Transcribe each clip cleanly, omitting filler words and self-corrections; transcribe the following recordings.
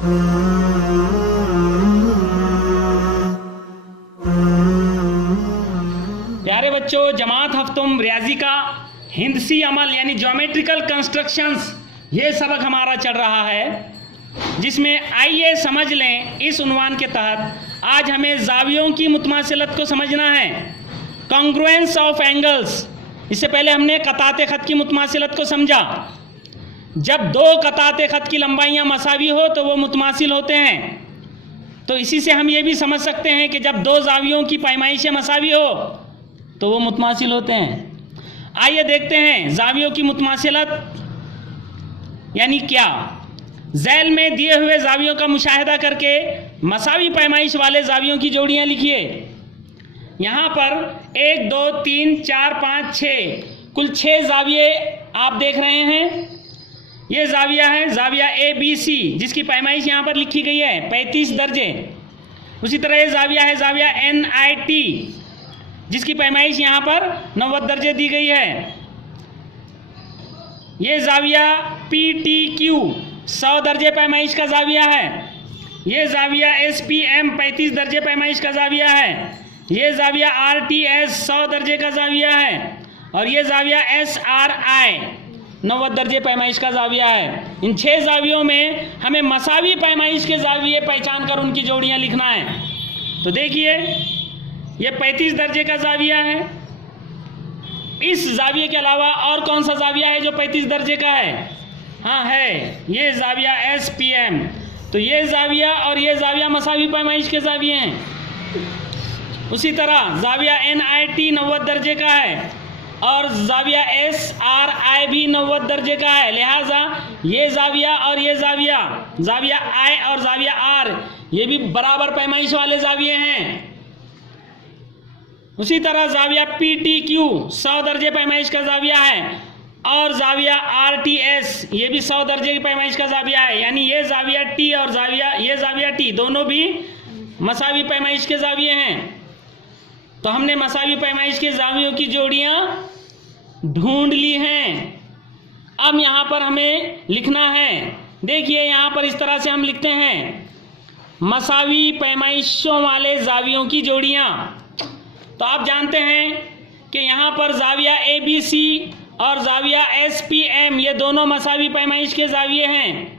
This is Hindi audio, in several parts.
प्यारे बच्चों, जमात हफ्तुम रियाजी का हिंदसी अमल यानी ज्योमेट्रिकल कंस्ट्रक्शंस ये सबक हमारा चल रहा है, जिसमें आइए समझ लें इस उन्वान के तहत आज हमें जावियों की मुतमासिलत को समझना है, कॉन्ग्रुएंस ऑफ एंगल्स। इससे पहले हमने कताते ख़त की मुतमासिलत को समझा। जब दो कताते ख़त की लंबाइयाँ मसावी हो तो वो मुतमासिल होते हैं। तो इसी से हम ये भी समझ सकते हैं कि जब दो जावियों की पैमाइशें मसावी हो तो वो मुतमासिल होते हैं। आइए देखते हैं जावियों की मुतमासिलत यानी क्या। झैल में दिए हुए जावियों का मुशाहिदा करके मसावी पैमाइश वाले जावियों की जोड़ियाँ लिखिए। यहाँ पर 1 2 3 4 5 6 कुल 6 जाविये आप देख रहे हैं। ये जाविया है जाविया ABC, जिसकी पैमाइश यहाँ पर लिखी गई है 35 दर्जे। उसी तरह ये जाविया है जाविया NIT, जिसकी पैमाइश यहाँ पर 90 दर्जे दी गई है। ये जाविया PTQ 100 दर्जे पैमाइश का जाविया है। ये जाविया SPM 35 दर्जे पैमाइश का जाविया है। ये जाविया RTS 100 दर्जे का जाविया है। और ये जाविया SRI 90 दर्जे पैमाइश का जाविया है। इन 6 जावियों में हमें मसावी पैमाइश के जाविये पहचान कर उनकी जोड़ियाँ लिखना है। तो देखिए, ये 35 दर्जे का जाविया है। इस जाविये के अलावा और कौन सा जाविया है जो 35 दर्जे का है? हाँ है, ये जाविया SPM। तो ये जाविया और ये जाविया मसावी पैमाइश के जाविये हैं। उसी तरह जाविया NIT 90 दर्जे का है और जाविया SRI भी 90 दर्जे का है। लिहाजा ये जाविया और ये जाविया I और जाविया R ये भी बराबर पैमाइश वाले जाविये हैं। उसी तरह जाविया PTQ 100 दर्जे पैमाइश का जाविया है और जाविया RTS ये भी 100 दर्जे की पैमाइश का जाविया है। यानी ये जाविया T और ये जाविया T दोनों भी मसावी पैमाइश के जाविये हैं। तो हमने मसावी पैमाइश के जावियों की जोड़ियाँ ढूंढ ली हैं। अब यहाँ पर हमें लिखना है। देखिए, यहाँ पर इस तरह से हम लिखते हैं मसावी पैमाइशों वाले जावियों की जोड़ियाँ। तो आप जानते हैं कि यहाँ पर जाविया ABC और जाविया SPM ये दोनों मसावी पैमाइश के जाविये हैं।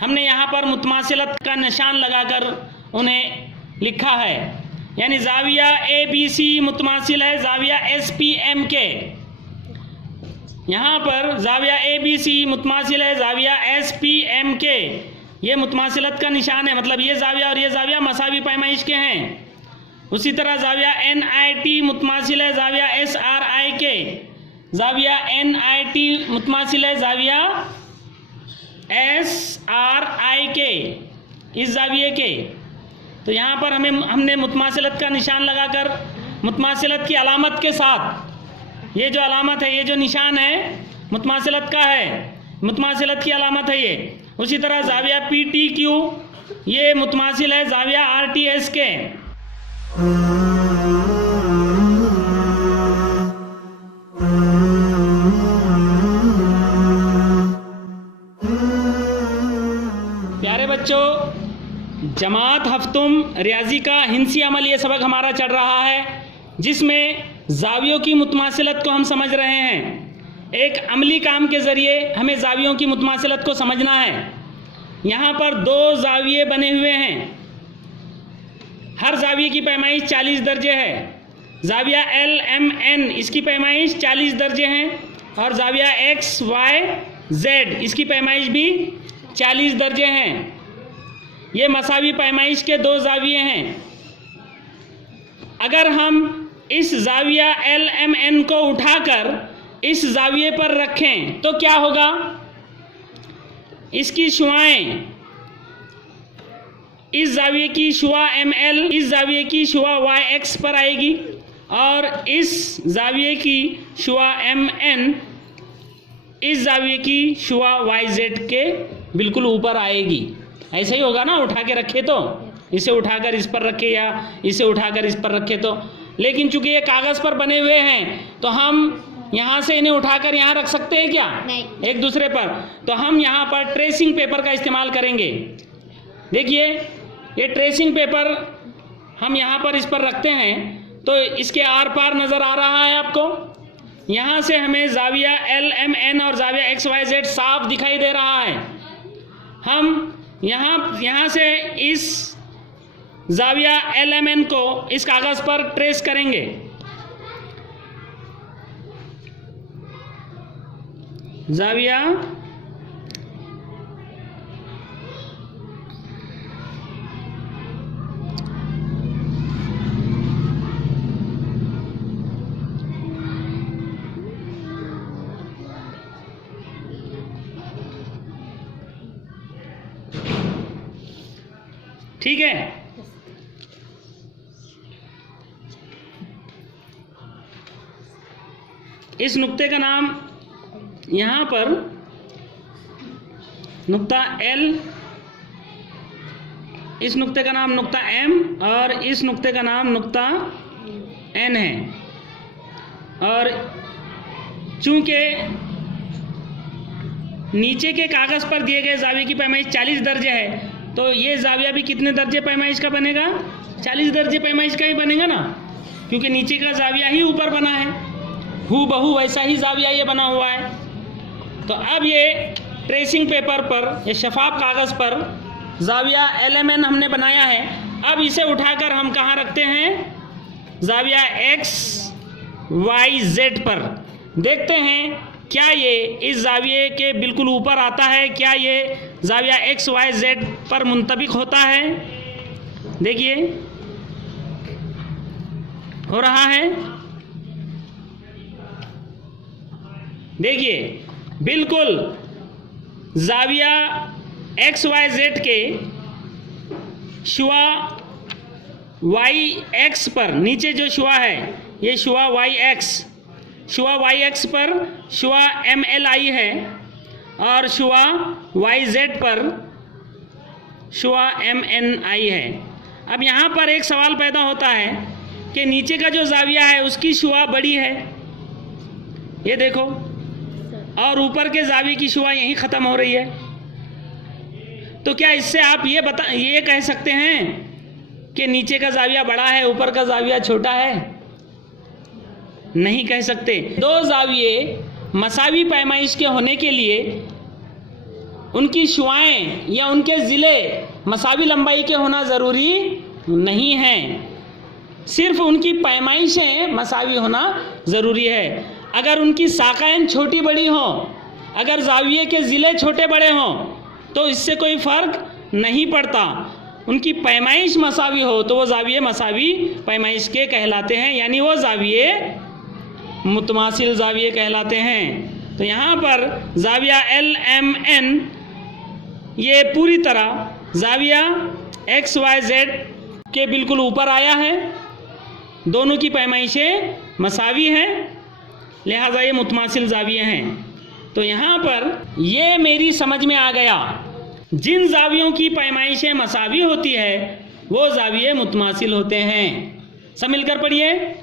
हमने यहाँ पर मुतमासिलत का निशान लगाकर उन्हें लिखा है। यानी जाविया ABC मुतमासिल है जाविया SPM के। यहाँ पर जाविया ABC मुतमासिल है जाविया SPM के। ये मुतमासिलत का निशान है, मतलब ये जाविया और ये जाविया मसावी पैमाइश के हैं। उसी तरह जाविया NIT मुतमासिल है जाविया SRI के। जाविया NIT मुतमासिल है जाविया SRI के, इस जाविये के। तो यहाँ पर हमने मुतमासिलत का निशान लगाकर मुतमासिलत की अलामत के साथ, ये जो अलामत है, ये जो निशान है मुतमासिलत का है, मुतमासिलत की अलामत है ये। उसी तरह जाविया PTQ ये मुतमासिल है जाविया RTS के। प्यारे बच्चों, जमात हफ्तुम रियाजी का हिंसी अमल ये सबक हमारा चल रहा है, जिसमें जावियों की मुतमासिलत को हम समझ रहे हैं। एक अमली काम के ज़रिए हमें जावियों की मुतमासिलत को समझना है। यहाँ पर 2 जाविये बने हुए हैं। हर जाविये की पैमाइश 40 दर्जे है। जाविया LMN इसकी पैमाइश 40 दर्जे हैं और जाविया XYZ इसकी पैमाइश भी 40 दर्जे हैं। ये मसावी पैमाइश के 2 जाविये हैं। अगर हम इस जाविया LMN को उठाकर इस जाविये पर रखें तो क्या होगा? इसकी शुआएं, इस जाविये की शुआ ML इस जाविये की शुआ YX पर आएगी और इस जाविये की शुआ MN इस जाविये की शुआ YZ के बिल्कुल ऊपर आएगी। ऐसे ही होगा ना, उठा के रखे तो इसे उठाकर इस पर रखे या इसे उठाकर इस पर रखे तो। लेकिन चूंकि ये कागज़ पर बने हुए हैं तो हम यहाँ से इन्हें उठाकर यहाँ रख सकते हैं क्या? नहीं। एक दूसरे पर। तो हम यहाँ पर ट्रेसिंग पेपर का इस्तेमाल करेंगे। देखिए ये ट्रेसिंग पेपर हम यहाँ पर इस पर रखते हैं तो इसके आर पार नज़र आ रहा है आपको। यहाँ से हमें जाविया LMN और जाविया XYZ साफ दिखाई दे रहा है। हम यहाँ से इस जाविया LMN को इस कागज़ पर ट्रेस करेंगे। जाविया ठीक है। इस नुक्ते का नाम यहाँ पर नुक्ता L, इस नुक्ते का नाम नुक्ता M और इस नुक्ते का नाम नुक्ता N है। और चूंकि नीचे के कागज़ पर दिए गए जाविये की पैमाइश 40 दर्जे है तो ये जाविया भी कितने दर्जे पैमाइश का बनेगा? 40 दर्जे पैमाइश का ही बनेगा ना, क्योंकि नीचे का जाविया ही ऊपर बना है, हूबहू वैसा ही जाविया ये बना हुआ है। तो अब ये ट्रेसिंग पेपर पर, ये शफाफ कागज़ पर जाविया LMN हमने बनाया है। अब इसे उठाकर हम कहाँ रखते हैं? जाविया XYZ पर। देखते हैं क्या ये इस जाविये के बिल्कुल ऊपर आता है, क्या ये जाविया XYZ पर मुंतबिक होता है। देखिए हो रहा है, देखिए बिल्कुल जाविया XYZ के शुआ YX पर, नीचे जो शुआ है ये शुआ YX पर शुआ MLI है और शुआ YZ पर शुआ MNI है। अब यहाँ पर एक सवाल पैदा होता है कि नीचे का जो जाविया है उसकी शुआ बड़ी है, ये देखो, और ऊपर के जाविये की शुआ यहीं ख़त्म हो रही है। तो क्या इससे आप ये कह सकते हैं कि नीचे का जाविया बड़ा है ऊपर का जाविया छोटा है? नहीं कह सकते। दो जाविये मसावी पैमाइश के होने के लिए उनकी शुआएं या उनके ज़िले मसावी लंबाई के होना ज़रूरी नहीं है, सिर्फ उनकी पैमाइशें मसावी होना ज़रूरी है। अगर उनकी साकाएं छोटी बड़ी हों, अगर जाविये के ज़िले छोटे बड़े हों तो इससे कोई फ़र्क नहीं पड़ता। उनकी पैमाइश मसावी हो तो वो जाविये मसावी पैमाइश के कहलाते हैं, यानी वो जाविये मुतमासिल जाविये कहलाते हैं। तो यहाँ पर जाविया LMN ये पूरी तरह जाविया XYZ के बिल्कुल ऊपर आया है, दोनों की पैमाइशें मसावी हैं, लिहाजा ये मुतमासिल जाविये हैं। तो यहाँ पर ये मेरी समझ में आ गया, जिन जावियों की पैमाइशें मसावी होती है वो जाविये मुतमासिल होते हैं। सब मिलकर पढ़िए,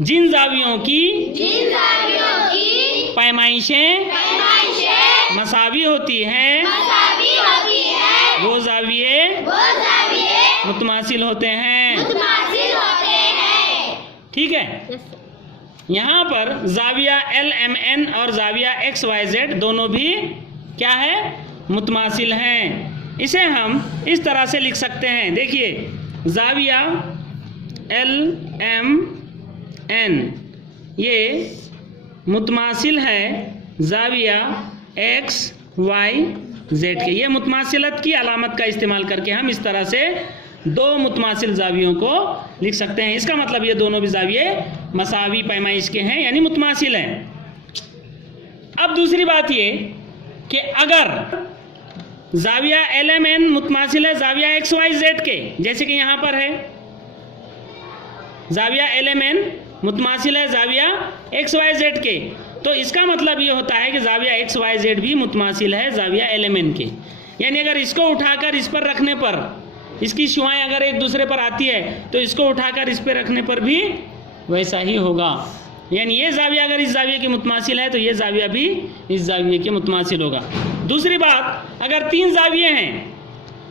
जिन जावियों की पैमाइशें मसावी होती हैं वो जाविये मुतमासिल होते हैं। ठीक है। यहाँ पर जाविया LMN और जाविया XYZ दोनों भी क्या है? मुतमासिल हैं। इसे हम इस तरह से लिख सकते हैं, देखिए जाविया LMN ये मुतमासिल है जाविया XYZ के। ये मुतमासिलत की अलामत का इस्तेमाल करके हम इस तरह से दो मुतमासिल जावियों को लिख सकते हैं। इसका मतलब ये दोनों भी जाविये मसावी पैमाइश के हैं, यानी मुतमासिल हैं। अब दूसरी बात ये कि अगर जाविया LMN मुतमासिल है जाविया XYZ के, जैसे कि यहाँ पर है जाविया LMN मुतमासिल है जाविया XYZ के, तो इसका मतलब ये होता है कि जाविया XYZ भी मुतमासिल है जाविया LMN के। यानी अगर इसको उठाकर इस पर रखने पर, इसकी शुआएं अगर एक दूसरे पर आती है तो इसको उठाकर इस पर रखने पर भी वैसा ही होगा। यानी ये जाविया अगर इस जाविये की मुतमासिल है तो ये जाविया भी इस जाविये के मुतमासिल होगा। दूसरी बात, अगर तीन जाविये हैं,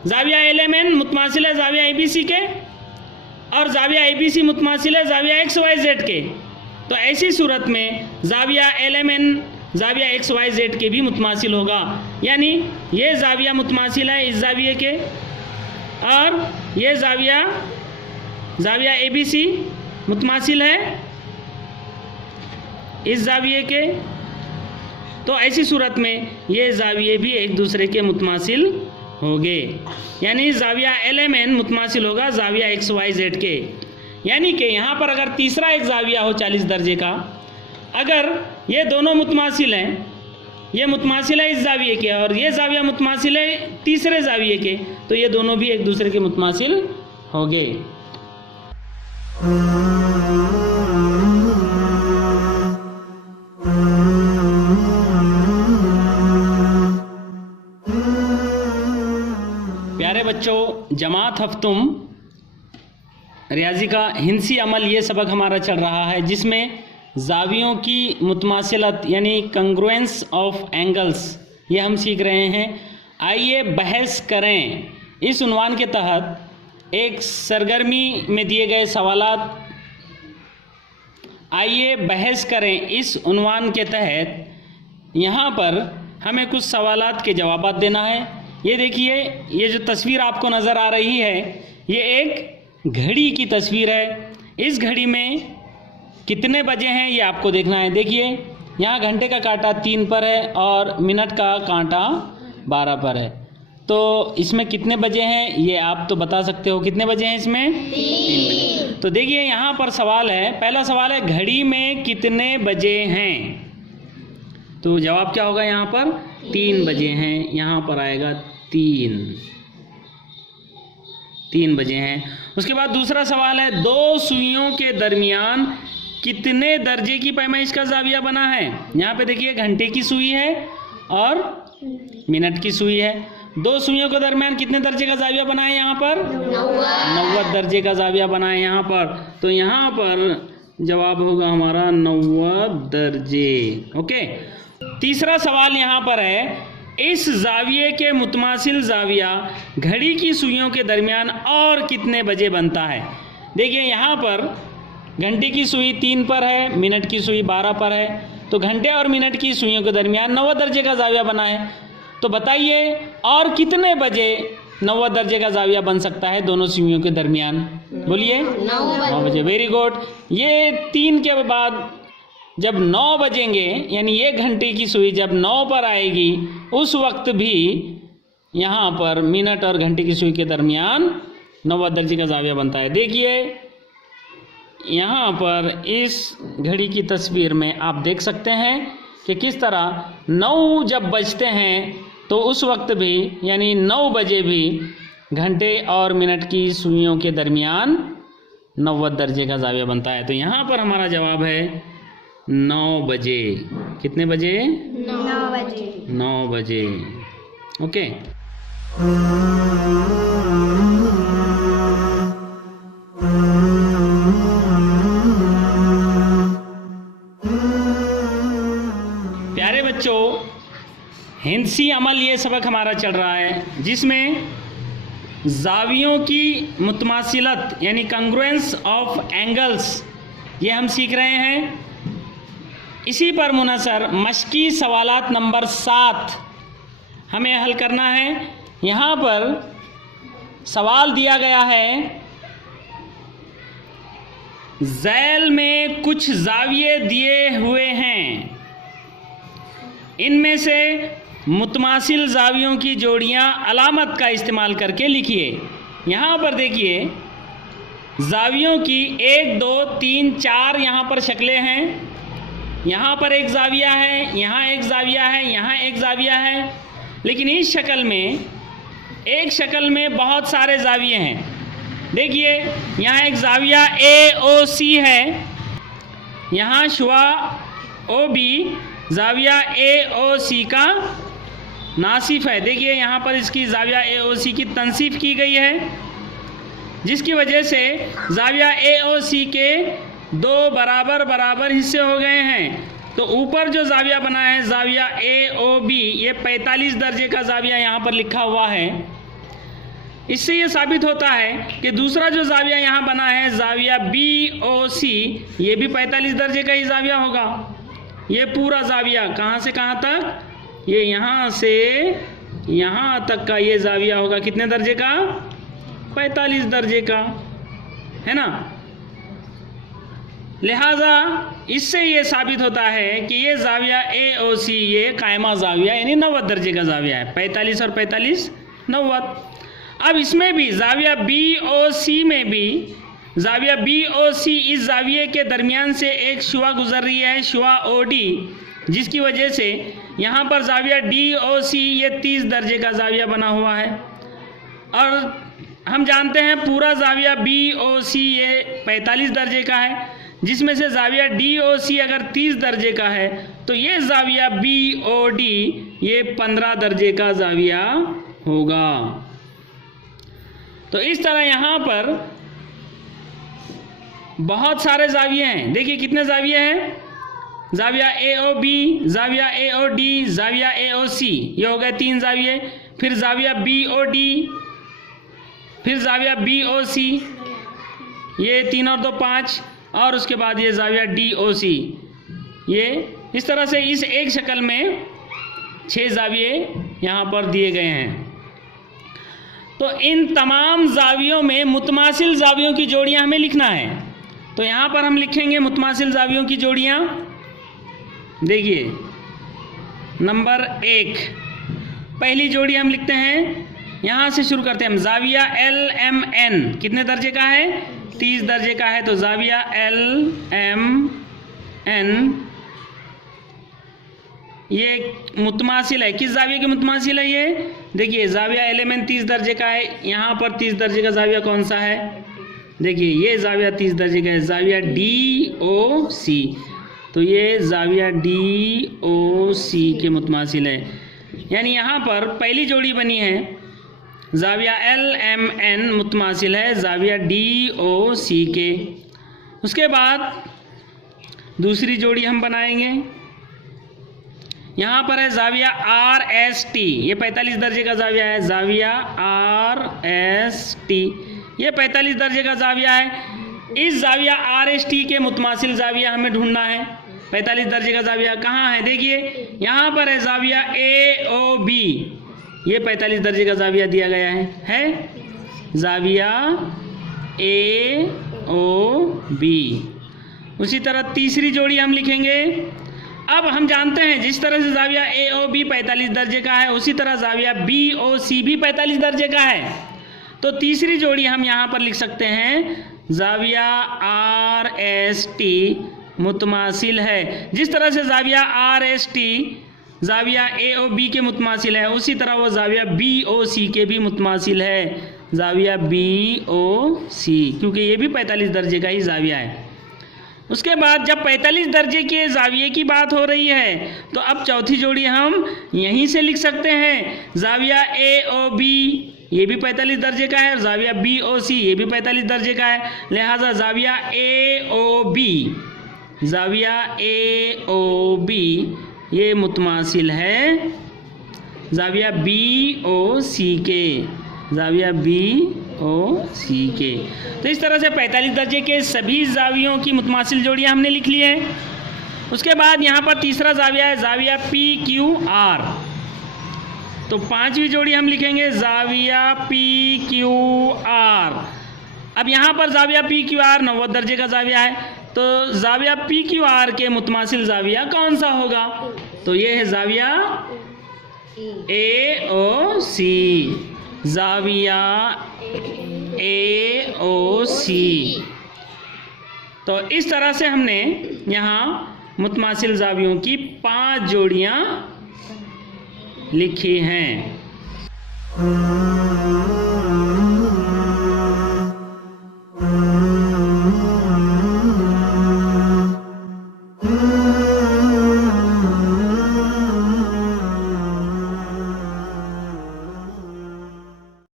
जाविया LMN मुतमासिल है जाविया ABC के, और जाविया ABC मुतमासिल है जाविया XYZ के। तो ऐसी सूरत में जाविया LMN जाविया XYZ के भी मुतमासिल होगा, यानी ये जाविया मुतमासिल है इस जाविये के, और ये जाविया ABC मुतमासिल है इस जाविये के। तो ऐसी सूरत में ये जाविये भी एक दूसरे के मुतमासिल होंगे, यानी जाविया LMN मुतमासिल होगा जाविया XYZ के। यानी कि यहाँ पर अगर तीसरा एक जाविया हो 40 दर्जे का, अगर ये दोनों मुतमासिल हैं, ये मुतमासिल है इस जाविये के और ये जाविया मुतमासिल है तीसरे जाविये के, तो ये दोनों भी एक दूसरे के मुतमासिल होंगे। प्यारे बच्चों, जमात हफ्तुम रियाजी का हिंसी अमल ये सबक हमारा चल रहा है, जिसमें जावियों की मुतमासिलत यानी कंग्रुएंस ऑफ एंगल्स ये हम सीख रहे हैं। आइए बहस करें इस उन्वान के तहत एक सरगर्मी में दिए गए सवालात। आइए बहस करें इस उन्वान के तहत यहाँ पर हमें कुछ सवालात के जवाब देना है। ये देखिए, ये जो तस्वीर आपको नज़र आ रही है ये एक घड़ी की तस्वीर है। इस घड़ी में कितने बजे हैं ये आपको देखना है। देखिए यहाँ घंटे का कांटा 3 पर है और मिनट का कांटा 12 पर है, तो इसमें कितने बजे हैं ये आप तो बता सकते हो। कितने बजे हैं इसमें? 3 बजे। तो देखिए यहाँ पर सवाल है, पहला सवाल है घड़ी में कितने बजे हैं, तो जवाब क्या होगा यहाँ पर? 3 बजे हैं। यहाँ पर आएगा 3 बजे हैं। उसके बाद दूसरा सवाल है, 2 सुइयों के दरमियान कितने दर्जे की पैमाइश का जाविया बना है। यहाँ पे देखिए घंटे की सुई है और मिनट की सुई है। 2 सुइयों के दरमियान कितने दर्जे का जाविया बना है यहाँ पर? 90 दर्जे का जाविया बना है यहाँ पर। तो यहाँ पर जवाब होगा हमारा 90 दर्जे। ओके। तीसरा सवाल यहाँ पर है, इस जाविये के मुतमासिल जाविया घड़ी की सुइयों के दरमियान और कितने बजे बनता है। देखिए यहाँ पर घंटे की सुई 3 पर है, मिनट की सुई 12 पर है, तो घंटे और मिनट की सुइयों के दरमियान 90 दर्जे का जाविया बना है। तो बताइए और कितने बजे 90 दर्जे का जाविया बन सकता है दोनों सुइयों के दरमियान? बोलिए 9 बजे। Very good. ये 3 के बाद जब 9 बजेंगे, यानी ये घंटे की सुई जब 9 पर आएगी, उस वक्त भी यहाँ पर मिनट और घंटे की सुई के दरमियान 90 दर्जे का जाविया बनता है। देखिए यहाँ पर इस घड़ी की तस्वीर में आप देख सकते हैं कि किस तरह 9 जब बजते हैं तो उस वक्त भी यानी 9 बजे भी घंटे और मिनट की सुइयों के दरमियान 90 दर्जे का जाविया बनता है। तो यहाँ पर हमारा जवाब है 9 बजे। कितने बजे? 9 बजे। 9 बजे। ओके। प्यारे बच्चों, हिंसी अमल ये सबक हमारा चल रहा है, जिसमें जावियों की मुतमासिलत यानी कंग्रुएंस ऑफ एंगल्स ये हम सीख रहे हैं। इसी पर मुनसर मश्की सवालात नंबर 7 हमें हल करना है। यहाँ पर सवाल दिया गया है, ज़ैल में कुछ जाविये दिए हुए हैं, इनमें से मुतमासिल जावियों की जोड़ियाँ अलामत का इस्तेमाल करके लिखिए। यहाँ पर देखिए जावियों की 1 2 3 4 यहाँ पर शक्लें हैं। यहाँ पर एक जाविया है, यहाँ एक जाविया है, यहाँ एक जाविया है, लेकिन इस शक्ल में एक शक्ल में बहुत सारे जाविये हैं। देखिए यहाँ एक जाविया AOC है, यहाँ शुआ OB जाविया AOC का नासिफ है। देखिए यहाँ पर इसकी जाविया AOC की तनसीफ की गई है, जिसकी वजह से जाविया AOC के 2 बराबर हिस्से हो गए हैं। तो ऊपर जो जाविया बना है जाविया AOB, ये 45 दर्जे का जाविया यहाँ पर लिखा हुआ है। इससे ये साबित होता है कि दूसरा जो जाविया यहाँ बना है जाविया BOC, ये भी 45 दर्जे का ही जाविया होगा। ये पूरा जाविया कहाँ से कहाँ तक, ये यहाँ से यहाँ तक का ये जाविया होगा कितने दर्जे का, 45 दर्जे का, है ना। लिहाजा इससे ये साबित होता है कि ये जाविया AOC ये कायमा जाविया यानी 90 दर्जे का जाविया है। 45 और 45 90। अब इसमें भी जाविया BOC में भी जाविया BOC इस जाविये के दरमियान से एक शुआ गुजर रही है, शुआ OD, जिसकी वजह से यहाँ पर जाविया DOC ये 30 दर्जे का जाविया बना हुआ है। और हम जानते हैं पूरा जाविया BOC ये 45 दर्जे का है, जिसमें से जाविया DOC अगर 30 दर्जे का है तो ये जाविया BOD ये 15 दर्जे का जाविया होगा। तो इस तरह यहाँ पर बहुत सारे जाविये हैं। देखिए कितने जाविये हैं, जाविया AOB, जाविया AOD, जाविया AOC, ये हो गए 3 जाविये। फिर जाविया BOD, फिर जाविया BOC, ये 3 और 2 5, और उसके बाद ये जाविया DOC। ये इस तरह से इस एक शक्ल में 6 जाविये यहाँ पर दिए गए हैं। तो इन तमाम जावियों में मुतमासिल जावियों की जोड़ियाँ हमें लिखना है। तो यहाँ पर हम लिखेंगे मुतमासिल जावियों की जोड़ियाँ। देखिए नंबर 1 पहली जोड़ी हम लिखते हैं, यहाँ से शुरू करते हैं हम। जाविया LMN कितने दर्जे का है, 30 दर्जे का है। तो जाविया LMN ये मुतमासिल है, किस जाविया की मुतमासिल है ये, देखिए जाविया LMN 30 दर्जे का है। यहाँ पर 30 दर्जे का जाविया कौन सा है, देखिए ये जाविया 30 दर्जे का है, जाविया DOC। तो ये जाविया DOC के मुतमासिल है। यानी यहाँ पर पहली जोड़ी बनी है जाविया LMN मुतमासिल है जाविया DOC के। उसके बाद दूसरी जोड़ी हम बनाएंगे, यहाँ पर है जाविया RST, ये 45 दर्जे का जाविया है। जाविया RST ये 45 दर्जे का जाविया है। इस जाविया RST के मुतमासिल जाविया हमें ढूंढना है। 45 दर्जे का जाविया कहाँ है, देखिए यहाँ पर है जाविया AOB, ये 45 दर्जे का जाविया दिया गया है जाविया AOB। उसी तरह तीसरी जोड़ी हम लिखेंगे। अब हम जानते हैं जिस तरह से जाविया AOB 45 दर्जे का है, उसी तरह जाविया BOC भी 45 दर्जे का है। तो तीसरी जोड़ी हम यहाँ पर लिख सकते हैं जाविया RST मुतमासिल है। जिस तरह से जाविया RST जाविया AOB के मुतमासिल है, उसी तरह वो जाविया BOC के भी मुतमासिल है, जाविया BOC, क्योंकि ये भी 45 दर्जे का ही जाविया है। उसके बाद जब 45 दर्जे के जाविये की बात हो रही है तो अब चौथी जोड़ी हम यहीं से लिख सकते हैं। जाविया AOB ये भी 45 दर्जे का है और जाविया BOC ये भी 45 दर्जे का है। लिहाजा जाविया AOB ये मुतमासिल है जाविया BOC के, जाविया BOC के। तो इस तरह से 45 दर्जे के सभी जावियों की मुतमासिल जोड़ियां हमने लिख ली है। उसके बाद यहाँ पर तीसरा जाविया है जाविया PQR। तो पांचवी जोड़ी हम लिखेंगे जाविया PQR। अब यहाँ पर जाविया PQR 90 दर्जे का जाविया है, तो जाविया PQR के मुतमासिल जाविया कौन सा होगा, तो ये है जाविया AOC, जाविया AOC। तो इस तरह से हमने यहाँ मुतमासिल जावियों की 5 जोड़ियाँ लिखी हैं।